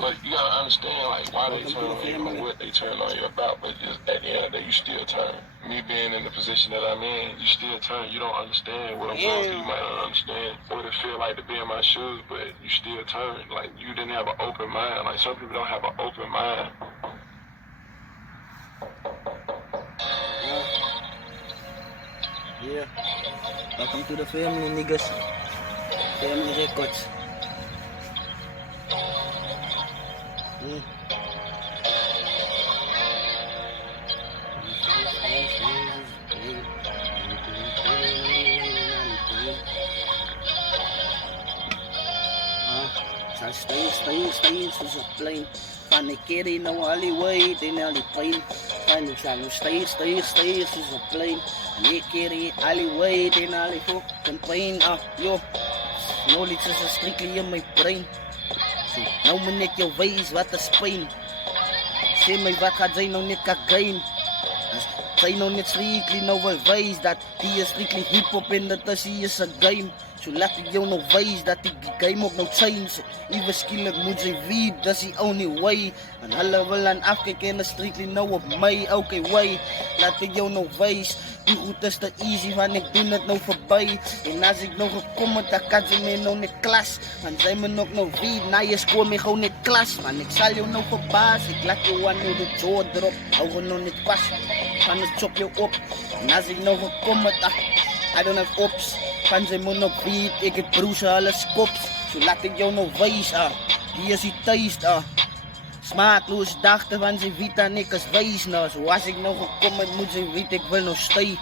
But you gotta understand, like, why they turn on you or what they turn on you about, but just at the end of the day, you still turn. Me being in the position that I'm in, you still turn. You don't understand what I'm going through. You might not understand what it feel like to be in my shoes, but you still turn. Like, you didn't have an open mind. Like, some people don't have an open mind. Yeah. Welcome to the family, niggas. Family Records. Stay soos 'n plein van die kerry nou al die way en al die pyn van die sal stay soos 'n plein die kerry al die way en al die fucking pyn yo knowledge is strictly in my brain so nou moet net jou wys wat is pyn sê my wat gaan jy nou net kagain sy nou net strictly nou wil wys dat die is strictly hip-hop en dat is 'n game. So laat ek jou nou wys dat die game ook nou change. Iewers skielik moet jy weet, dis die only way. En hulle wil aan afkyk en strictly nou op my, okay way. Laat ek jou nou wys, die goed is te easy, want ek doen het nou verby. En as ek nou gekom het, dan kan jy my nou net klas. Want jy moet ook nou weet, na jy skoor my gauw net klas. Want ek sal jou nou verbaas, ek laat jou aan nou de jaw drop. Hou gewoon nou net pas, van het chop jou op. En as ek nou gekom het, I don't have ops. Van sy moet nog weet, ek het broers alles kops. So laat ek jou nou wys, die is die thuis, smaakloos dachte van sy weet en ek is wys, so as ek nou gekom het, moet sy weet, ek wil nou stay.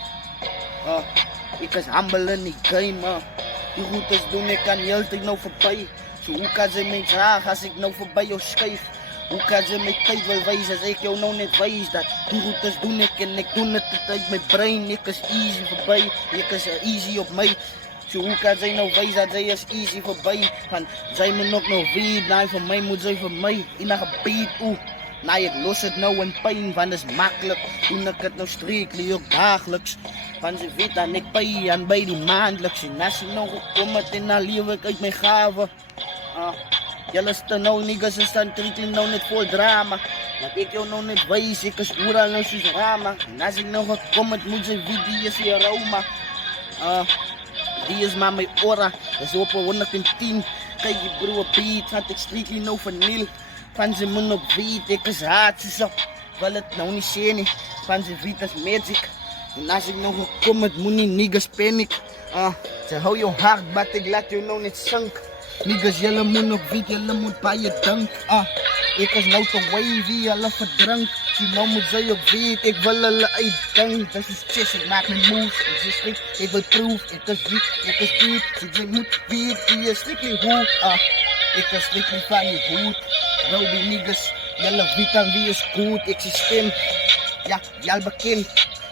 Ek is humble in die game, die goed is doen, ek kan heel tyd nou voorbij. So hoe kan sy my draag, as ek nou voorbij jou skuif? Hoe kan jy my tyd wil wys, as ek jou nou net wys, dat die goed is doen ek, en ek doen het uit my brein, ek is easy voorbij, ek is easy op my. So hoe kan jy nou wys dat jy is easy voorbij, want jy moet ook nou weet, nee vir my moet jy vir my, enige beat, nee ek los het nou in pijn, want is makkelijk, doen ek het nou streeklie ook dagelijks, want jy weet dan ek pay aan by die maandelijks, en as jy nou gekom het en dan leef ek uit my gave, julle is te nou, niggas is dan treatling nou net vol drama. Laat ek jou nou net wys, ek is ooral nou soos rama. En as ek nou gekom het, moet jy weet, die is die aroma. Die is maar my aura, is op 110. Kijk die broer beat, want ek strictly nou verniel. Van sy moet nog weet, ek is hard soos op. Wil het nou nie sê nie, van sy weet is magic. En as ek nou gekom het, moet nie niggas panic. Sy hou jou hard, maar ek laat jou nou net sink. Niggas, julle moet nog weet, julle moet baie dink. Ek is nou te wavy, julle verdrink. So nou moet sy ook weet, ek wil hulle uitdink. Dis is chess, ek maak my moves. Ek wil proof, ek is weak, ek is deep. So jy moet weet, die is strictly hoe. Ek is strictly van die hoed. Rowdy niggas, julle weet aan wie is goed. Ek is stem, ja, jyl bekend.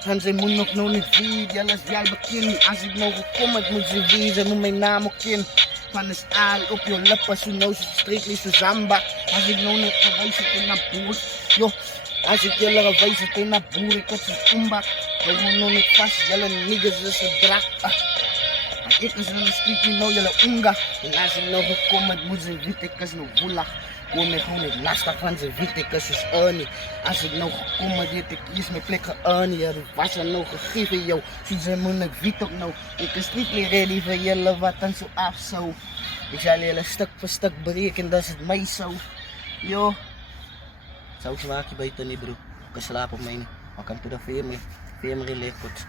En sy moet nog nou niet weet, julle is jyl bekend. As ek nou gekom het, moet sy weet, sy moet my naam ook ken. Van is al op jou lippen, so nou is strictly so zamba. As ek nou net gewys het in na boer, yo, as ek julle gewys het in na boer, ek het soos ombak. Hou gewoon nou net vast, julle niggas is een drak. Ek is in die street, nou julle unga. En as ek nou gekom het, moet sy weet, ek is nou woelig. Kom my gewoon net lastig van sy weet, ek is soos Ernie. As ek nou gekom het, weet ek, hier is my plek ge-Ernie. Hier was er nou gegeven jou, so sy moet ek weet ook nou. Ek is niet meer ready vir julle wat dan so afsou. Ek sal julle stuk vir stuk breek en dis het my sou. Yo, sou smaak jy buiten nie bro. Ek slaap op my nie. Welcome to the family. Family Records.